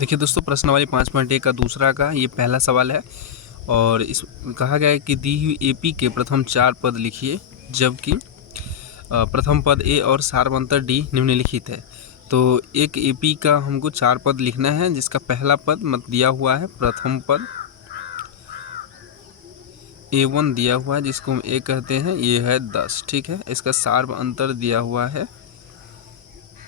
देखिए दोस्तों, प्रश्नावली 5.1 का दूसरा का ये पहला सवाल है और इस कहा गया है कि दी हुई एपी के प्रथम 4 पद लिखिए, जबकि प्रथम पद ए और सार्वंतर डी निम्नलिखित है। तो एक एपी का हमको 4 पद लिखना है, जिसका पहला पद मत दिया हुआ है, प्रथम पद A1 दिया हुआ है, जिसको हम ए कहते हैं, ये है 10। ठीक है, इसका सार्व अंतर दिया हुआ है,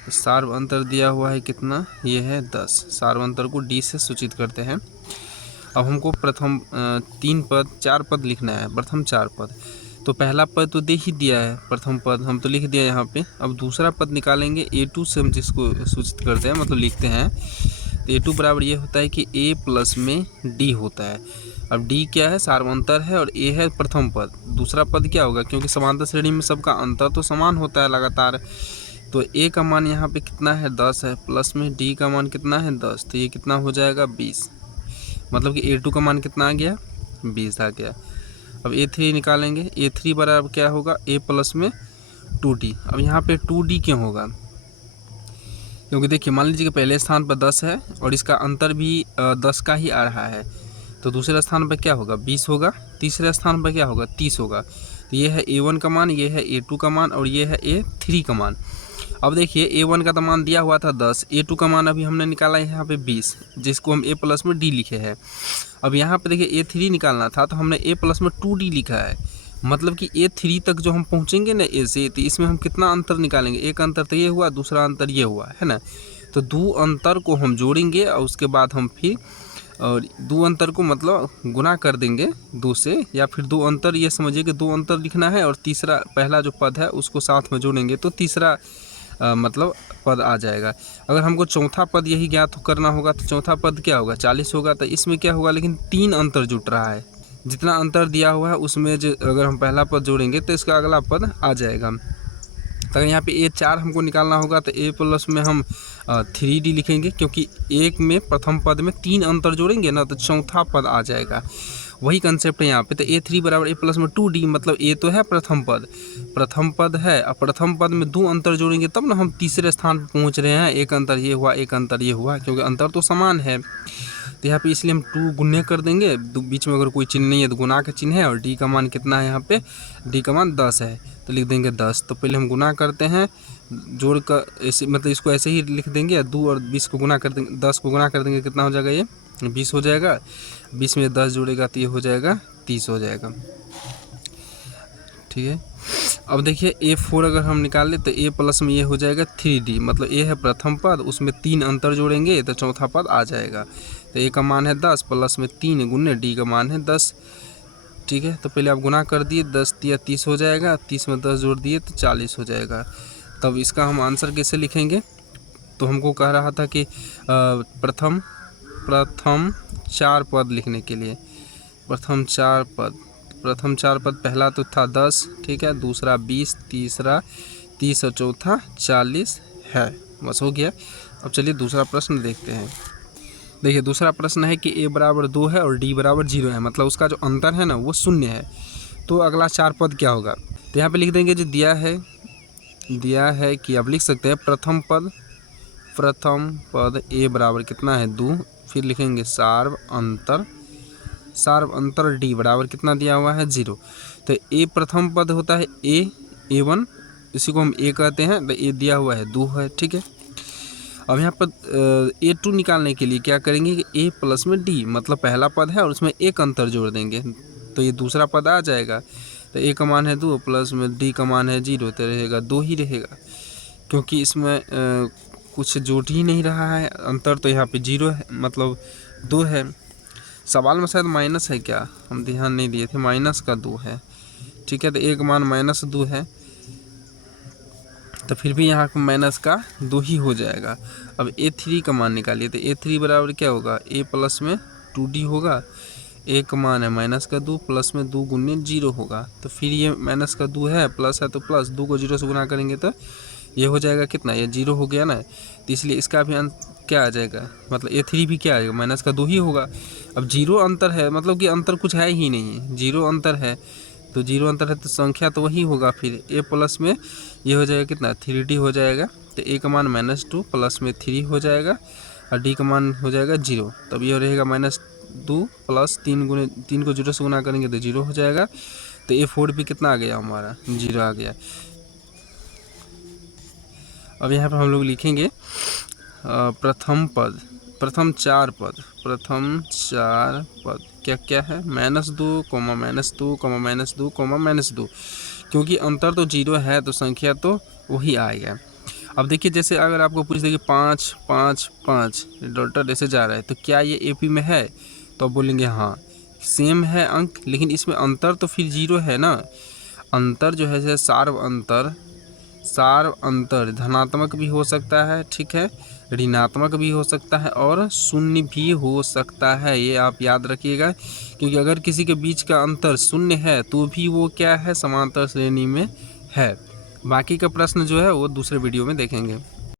तो सार्व अंतर दिया हुआ है कितना, ये है 10। सार्व अंतर को डी से सूचित करते हैं। अब हमको प्रथम 4 पद लिखना है, प्रथम 4 पद। तो पहला पद तो दे ही दिया है, प्रथम पद हम तो लिख दिया यहाँ पे। अब दूसरा पद निकालेंगे A2 से, हम जिसको सूचित करते हैं, मतलब लिखते हैं। तो A2 बराबर ये होता है कि A प्लस में D होता है। अब D क्या है, सार्वंतर है, और A है प्रथम पद। दूसरा पद क्या होगा, क्योंकि समांतर श्रेणी में सबका अंतर तो समान होता है लगातार। तो A का मान यहाँ पे कितना है, 10 है, प्लस में D का मान कितना है, 10। तो ये कितना हो जाएगा, 20। मतलब कि A2 का मान कितना आ गया, 20 आ गया। अब A3 निकालेंगे। A3 बराबर क्या होगा, A प्लस में 2D। अब यहाँ पे 2D क्यों होगा, क्योंकि देखिए मान लीजिए कि पहले स्थान पर 10 है और इसका अंतर भी 10 का ही आ रहा है। तो दूसरे स्थान पर क्या होगा, 20 होगा। तीसरे स्थान पर क्या होगा, 30 होगा। तो ये है A1 का मान, ये है A2 का मान, और ये है A3 का मान। अब देखिए A1 का तो मान दिया हुआ था 10, A2 का मान अभी हमने निकाला है यहाँ पे 20, जिसको हम A प्लस में D लिखे हैं। अब यहाँ पे देखिए A3 निकालना था, तो हमने A प्लस में 2D लिखा है। मतलब कि A3 तक जो हम पहुँचेंगे ना A से, तो इसमें हम कितना अंतर निकालेंगे, एक अंतर तो ये हुआ, दूसरा अंतर ये हुआ, है ना। तो दो अंतर को हम जोड़ेंगे और उसके बाद हम फिर और दो अंतर को मतलब गुना कर देंगे 2 से, या फिर दो अंतर, ये समझिए कि दो अंतर लिखना है और तीसरा पहला जो पद है उसको साथ में जोड़ेंगे, तो तीसरा मतलब पद आ जाएगा। अगर हमको चौथा पद यही ज्ञात करना होगा, तो चौथा पद क्या होगा, 40 होगा। तो इसमें क्या होगा, लेकिन 3 अंतर जुट रहा है। जितना अंतर दिया हुआ है उसमें जो अगर हम पहला पद जोड़ेंगे तो इसका अगला पद आ जाएगा। तो अगर यहाँ पे A4 हमको निकालना होगा, तो A प्लस में हम 3D लिखेंगे, क्योंकि एक में प्रथम पद में 3 अंतर जोड़ेंगे ना, तो चौथा पद आ जाएगा। वही कंसेप्ट है यहाँ पे। तो A3 बराबर A प्लस में 2D, मतलब A तो है प्रथम पद है, और प्रथम पद में 2 अंतर जोड़ेंगे तब ना हम तीसरे स्थान पर पहुँच रहे हैं। एक अंतर ये हुआ, एक अंतर ये हुआ, क्योंकि अंतर तो समान है। तो यहाँ पे इसलिए हम 2 गुने कर देंगे, बीच में अगर कोई चिन्ह नहीं है तो गुना का चिन्ह है, और D का मान कितना है, यहाँ पे D का मान 10 है, तो लिख देंगे 10। तो पहले हम गुना करते हैं, जोड़ कर ऐसे, मतलब इसको ऐसे ही लिख देंगे। 2 और 20 को गुना कर देंगे, 10 को गुना कर देंगे, कितना हो जाएगा, ये 20 हो जाएगा। 20 में 10 जोड़ेगा तो ये हो जाएगा 30 हो जाएगा। ठीक है। अब देखिए A4 अगर हम निकाल ले, तो A प्लस में ये हो जाएगा 3D, मतलब A है प्रथम पद, उसमें 3 अंतर जोड़ेंगे तो चौथा पद आ जाएगा। तो A का मान है 10, प्लस में 3 गुने D का मान है 10। ठीक है, तो पहले आप गुना कर दिए, 10 दिया 30 हो जाएगा, 30 में 10 जोड़ दिए तो 40 हो जाएगा। तब इसका हम आंसर कैसे लिखेंगे, तो हमको कह रहा था कि प्रथम 4 पद लिखने के लिए, प्रथम 4 पद पहला तो था 10, ठीक है, दूसरा 20, तीसरा 30 और चौथा 40 है। बस हो गया। अब चलिए दूसरा प्रश्न देखते हैं। देखिए दूसरा प्रश्न है कि A बराबर 2 है और D बराबर 0 है, मतलब उसका जो अंतर है ना वो 0 है। तो अगला 4 पद क्या होगा, तो यहाँ पे लिख देंगे जो दिया है कि आप लिख सकते हैं प्रथम पद A बराबर कितना है, 2। फिर लिखेंगे सार्व अंतर D बराबर कितना दिया हुआ है, 0। तो A प्रथम पद होता है A1, इसी को हम A कहते हैं। तो A दिया हुआ है 2 है, ठीक है। अब यहाँ पर A2 निकालने के लिए क्या करेंगे कि A प्लस में D, मतलब पहला पद है और उसमें एक अंतर जोड़ देंगे, तो ये दूसरा पद आ जाएगा। तो A का मान है 2, प्लस में D का मान है 0, तो रहेगा 2 ही रहेगा, क्योंकि इसमें कुछ जोड़ ही नहीं रहा है। अंतर तो यहाँ पे 0 है, मतलब 2 है। सवाल में शायद माइनस है क्या, हम ध्यान नहीं दिए थे, माइनस का 2 है, ठीक है। तो एक मान -2 है, तो फिर भी यहाँ माइनस का 2 ही हो जाएगा। अब A3 का मान निकालिए, तो A3 बराबर क्या होगा, A प्लस में 2D होगा। A का मान है -2, प्लस में 2 गुने 0 होगा। तो फिर ये -2 है, प्लस है तो प्लस, 2 को 0 से गुना करेंगे तो ये हो जाएगा कितना, ये 0 हो गया ना। तो इसलिए इसका भी क्या आ जाएगा, मतलब A3 भी क्या आएगा, -2 ही होगा। अब 0 अंतर है, मतलब कि अंतर कुछ है ही नहीं है, 0 अंतर है। तो 0 अंतर है तो संख्या तो वही होगा। फिर A प्लस में ये हो जाएगा कितना, 3D हो जाएगा। तो A का मान -2 प्लस में 3 हो जाएगा, और डी का मान हो जाएगा 0, तब ये रहेगा -2 प्लस 3 को 0 से गुना करेंगे तो 0 हो जाएगा। तो ये 4 भी कितना आ गया हमारा 0 आ गया। अब यहाँ पर हम लोग लिखेंगे प्रथम 4 पद क्या क्या है, -2, -2, -2, -2, क्योंकि अंतर तो 0 है तो संख्या तो वही आएगा। अब देखिए जैसे अगर आपको पूछ दे कि 5, 5, 5 डॉटर ऐसे जा रहा है तो क्या ये एपी में है, तो आप बोलेंगे हाँ सेम है अंक, लेकिन इसमें अंतर तो फिर 0 है ना। अंतर जो है जैसे सार्व अंतर धनात्मक भी हो सकता है, ठीक है, ऋणात्मक भी हो सकता है और शून्य भी हो सकता है, ये आप याद रखिएगा। क्योंकि अगर किसी के बीच का अंतर शून्य है तो भी वो क्या है, समांतर श्रेणी में है। बाकी का प्रश्न जो है वो दूसरे वीडियो में देखेंगे।